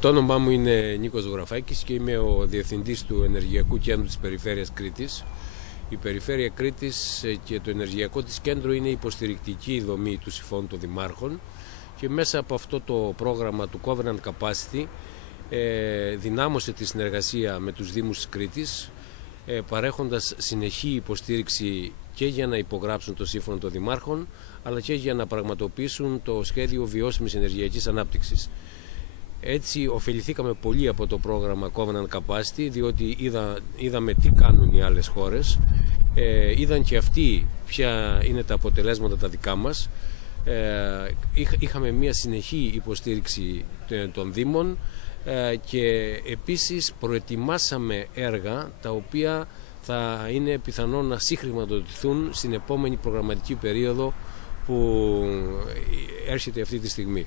Το όνομά μου είναι Νίκος Γραφάκης και είμαι ο Διευθυντής του Ενεργειακού Κέντρου της Περιφέρειας Κρήτης. Η Περιφέρεια Κρήτης και το Ενεργειακό της Κέντρο είναι υποστηρικτική δομή του Συμφώνου των Δημάρχων και μέσα από αυτό το πρόγραμμα του Covenant Capacity δυνάμωσε τη συνεργασία με τους Δήμους της Κρήτης, παρέχοντας συνεχή υποστήριξη και για να υπογράψουν το Σύμφωνο των Δημάρχων, αλλά και για να πραγματοποιήσουν το σχέδιο βιώσιμης ενεργειακής ανάπτυξης. Έτσι ωφεληθήκαμε πολύ από το πρόγραμμα Covenant Capacity, διότι είδαμε τι κάνουν οι άλλες χώρες, είδαν και αυτοί ποια είναι τα αποτελέσματα τα δικά μας. Είχαμε μια συνεχή υποστήριξη των Δήμων και επίσης προετοιμάσαμε έργα τα οποία θα είναι πιθανό να συγχρηματοδοτηθούν στην επόμενη προγραμματική περίοδο που έρχεται αυτή τη στιγμή.